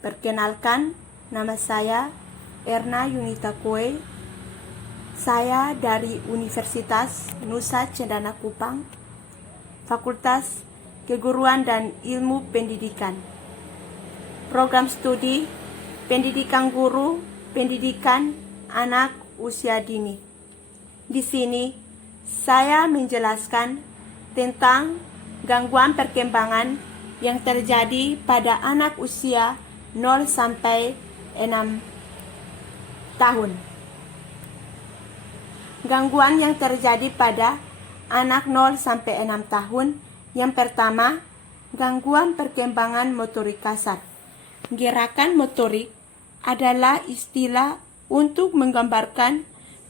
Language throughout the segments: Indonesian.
Perkenalkan, nama saya Erna Yunita Kue. Saya dari Universitas Nusa Cendana Kupang, Fakultas Keguruan dan Ilmu Pendidikan. Program studi Pendidikan Guru, Pendidikan Anak Usia Dini. Di sini, saya menjelaskan tentang gangguan perkembangan yang terjadi pada anak usia 0 sampai 6 tahun. Gangguan yang terjadi pada anak 0 sampai 6 tahun. Yang pertama, gangguan perkembangan motorik kasar. Gerakan motorik adalah istilah untuk menggambarkan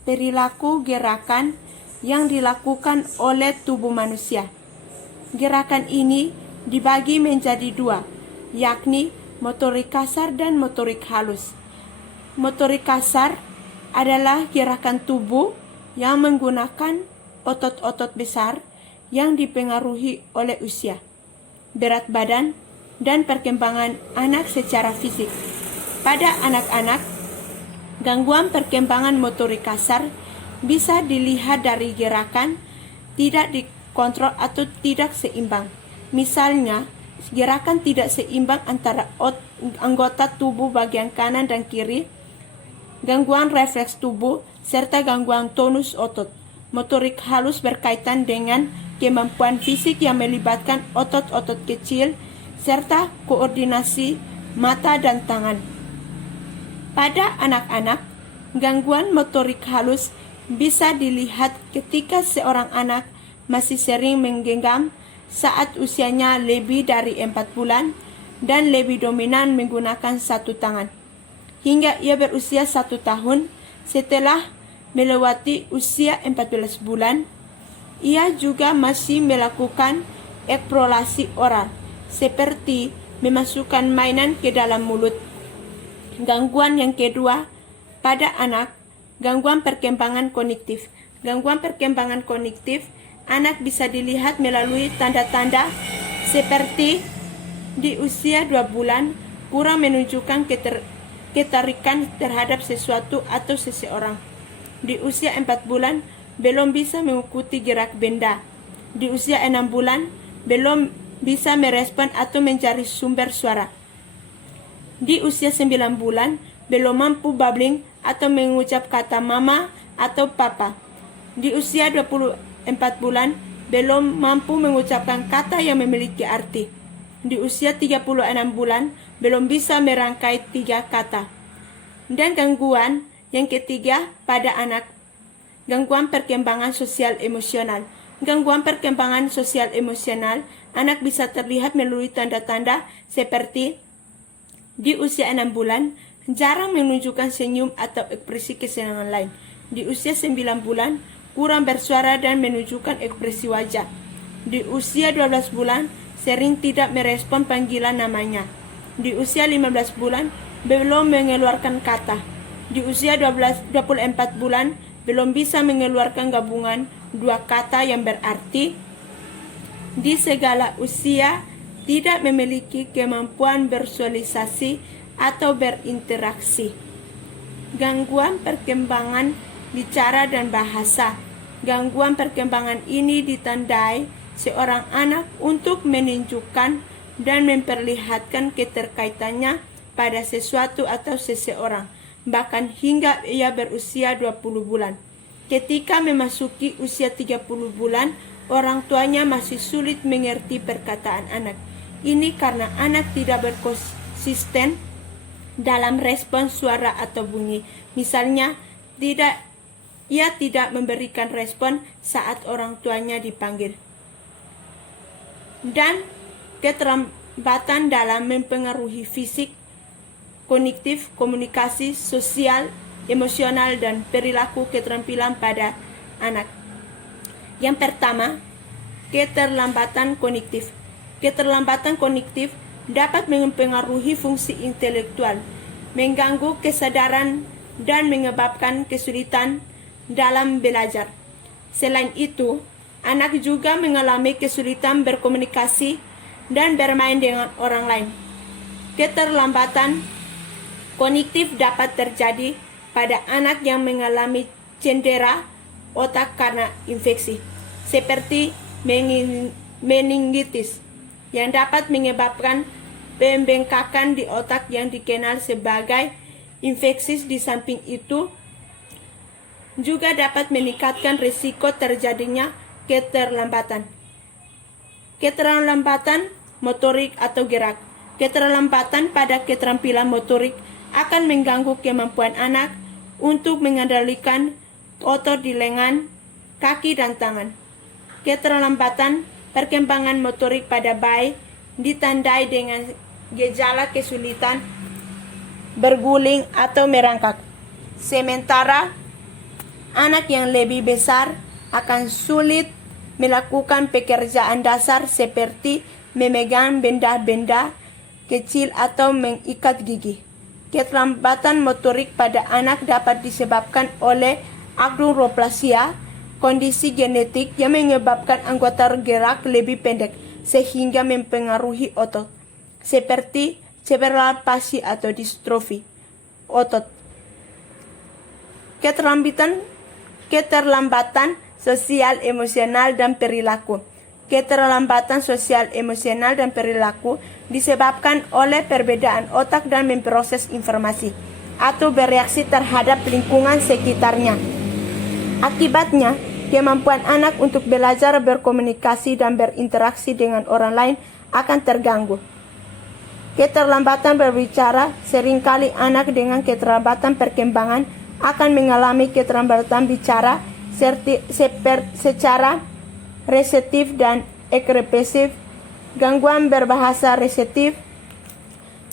perilaku gerakan yang dilakukan oleh tubuh manusia. Gerakan ini dibagi menjadi dua, yakni motorik kasar dan motorik halus. Motorik kasar adalah gerakan tubuh yang menggunakan otot-otot besar yang dipengaruhi oleh usia, berat badan, dan perkembangan anak secara fisik. Pada anak-anak, gangguan perkembangan motorik kasar bisa dilihat dari gerakan tidak dikontrol atau tidak seimbang. Misalnya, gerakan tidak seimbang antara anggota tubuh bagian kanan dan kiri, gangguan refleks tubuh, serta gangguan tonus otot. Motorik halus berkaitan dengan kemampuan fisik yang melibatkan otot-otot kecil, serta koordinasi mata dan tangan. Pada anak-anak, gangguan motorik halus bisa dilihat ketika seorang anak masih sering menggenggam saat usianya lebih dari 4 bulan dan lebih dominan menggunakan satu tangan. Hingga ia berusia 1 tahun, setelah melewati usia 14 bulan, ia juga masih melakukan eksplorasi oral, seperti memasukkan mainan ke dalam mulut. Gangguan yang kedua pada anak, gangguan perkembangan kognitif. Gangguan perkembangan kognitif anak bisa dilihat melalui tanda-tanda seperti di usia 2 bulan kurang menunjukkan ketarikan terhadap sesuatu atau seseorang. Di usia 4 bulan belum bisa mengikuti gerak benda. Di usia 6 bulan belum bisa merespon atau mencari sumber suara. Di usia 9 bulan belum mampu babbling atau mengucap kata mama atau papa. Di usia 24 bulan belum mampu mengucapkan kata yang memiliki arti. Di usia 36 bulan belum bisa merangkai 3 kata. Dan gangguan yang ketiga pada anak, gangguan perkembangan sosial emosional. Gangguan perkembangan sosial emosional anak bisa terlihat melalui tanda-tanda seperti di usia 6 bulan jarang menunjukkan senyum atau ekspresi kesenangan lain. Di usia 9 bulan kurang bersuara dan menunjukkan ekspresi wajah. Di usia 12 bulan sering tidak merespon panggilan namanya. Di usia 15 bulan belum mengeluarkan kata. Di usia 24 bulan belum bisa mengeluarkan gabungan 2 kata yang berarti. Di segala usia tidak memiliki kemampuan bersosialisasi atau berinteraksi. Gangguan perkembangan bicara dan bahasa. Gangguan perkembangan ini ditandai seorang anak untuk menunjukkan dan memperlihatkan keterkaitannya pada sesuatu atau seseorang, bahkan hingga ia berusia 20 bulan. Ketika memasuki usia 30 bulan, orang tuanya masih sulit mengerti perkataan anak. Ini karena anak tidak berkonsisten dalam respon suara atau bunyi. Misalnya, ia tidak memberikan respon saat orang tuanya dipanggil. Dan keterlambatan dalam mempengaruhi fisik, kognitif, komunikasi, sosial, emosional, dan perilaku keterampilan pada anak. Yang pertama, keterlambatan kognitif. Keterlambatan kognitif dapat mempengaruhi fungsi intelektual, mengganggu kesadaran, dan menyebabkan kesulitan dalam belajar. Selain itu, anak juga mengalami kesulitan berkomunikasi dan bermain dengan orang lain. Keterlambatan kognitif dapat terjadi pada anak yang mengalami cedera otak karena infeksi, seperti meningitis, yang dapat menyebabkan pembengkakan di otak yang dikenal sebagai infeksi. Di samping itu, juga dapat meningkatkan risiko terjadinya keterlambatan motorik atau gerak. Keterlambatan pada keterampilan motorik akan mengganggu kemampuan anak untuk mengendalikan otot di lengan, kaki, dan tangan. Keterlambatan perkembangan motorik pada bayi ditandai dengan gejala kesulitan berguling atau merangkak. Sementara anak yang lebih besar akan sulit melakukan pekerjaan dasar seperti memegang benda-benda kecil atau mengikat gigi. Keterlambatan motorik pada anak dapat disebabkan oleh achondroplasia, kondisi genetik yang menyebabkan anggota gerak lebih pendek sehingga mempengaruhi otot, seperti cerebral palsy atau distrofi otot. Keterlambatan sosial, emosional, dan perilaku. Keterlambatan sosial, emosional, dan perilaku disebabkan oleh perbedaan otak dan memproses informasi atau bereaksi terhadap lingkungan sekitarnya. Akibatnya, kemampuan anak untuk belajar, berkomunikasi, dan berinteraksi dengan orang lain akan terganggu. Keterlambatan berbicara. Seringkali anak dengan keterlambatan perkembangan akan mengalami keterlambatan bicara secara reseptif dan ekspresif. Gangguan berbahasa reseptif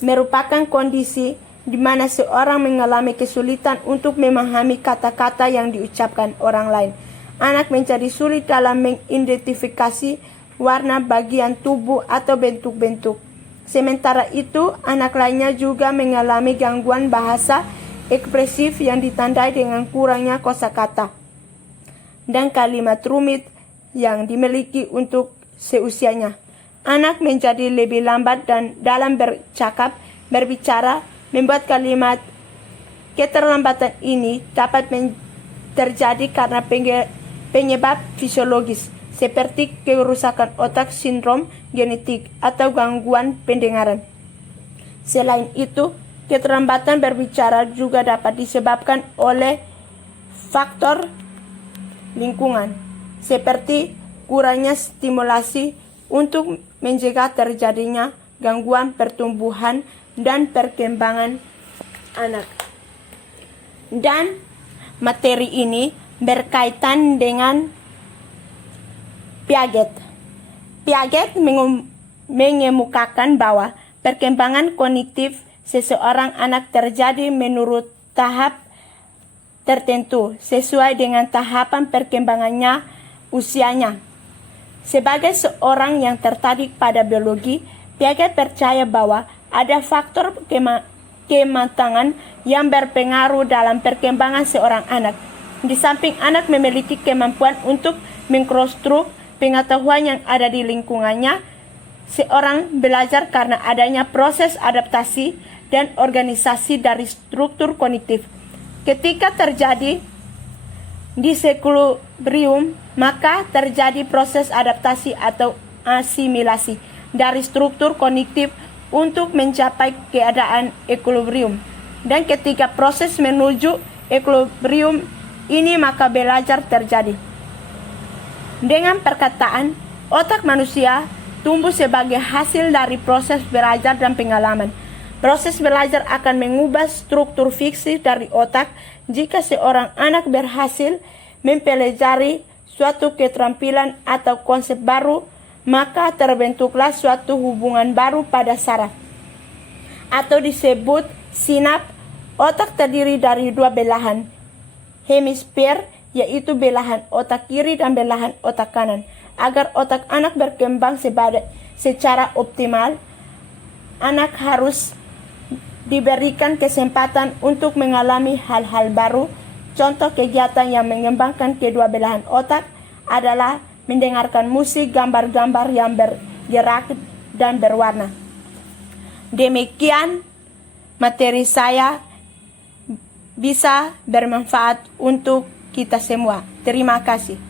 merupakan kondisi di mana seorang mengalami kesulitan untuk memahami kata-kata yang diucapkan orang lain. Anak menjadi sulit dalam mengidentifikasi warna bagian tubuh atau bentuk-bentuk. Sementara itu, anak lainnya juga mengalami gangguan bahasa ekspresif yang ditandai dengan kurangnya kosakata dan kalimat rumit yang dimiliki untuk seusianya. Anak menjadi lebih lambat dan dalam berbicara, membuat kalimat. Keterlambatan ini dapat terjadi karena penyebab fisiologis seperti kerusakan otak, sindrom genetik, atau gangguan pendengaran. Selain itu, keterlambatan berbicara juga dapat disebabkan oleh faktor lingkungan, seperti kurangnya stimulasi untuk mencegah terjadinya gangguan pertumbuhan dan perkembangan anak. Dan materi ini berkaitan dengan Piaget. Piaget mengemukakan bahwa perkembangan kognitif seseorang anak terjadi menurut tahap tertentu sesuai dengan tahapan perkembangannya usianya. Sebagai seorang yang tertarik pada biologi, Piaget percaya bahwa ada faktor kematangan yang berpengaruh dalam perkembangan seorang anak. Di samping anak memiliki kemampuan untuk mengkonstruk pengetahuan yang ada di lingkungannya, seorang belajar karena adanya proses adaptasi dan organisasi dari struktur kognitif. Ketika terjadi disequilibrium, maka terjadi proses adaptasi atau asimilasi dari struktur kognitif untuk mencapai keadaan equilibrium. Dan ketika proses menuju equilibrium ini, maka belajar terjadi. Dengan perkataan, otak manusia tumbuh sebagai hasil dari proses belajar dan pengalaman. Proses belajar akan mengubah struktur fiksi dari otak. Jika seorang anak berhasil mempelajari suatu keterampilan atau konsep baru, maka terbentuklah suatu hubungan baru pada saraf, atau disebut sinap. Otak terdiri dari dua belahan hemisfer, yaitu belahan otak kiri dan belahan otak kanan. Agar otak anak berkembang secara optimal, anak harus diberikan kesempatan untuk mengalami hal-hal baru. Contoh kegiatan yang mengembangkan kedua belahan otak adalah mendengarkan musik, gambar-gambar yang bergerak dan berwarna. Demikian materi saya bisa bermanfaat untuk kita semua. Terima kasih.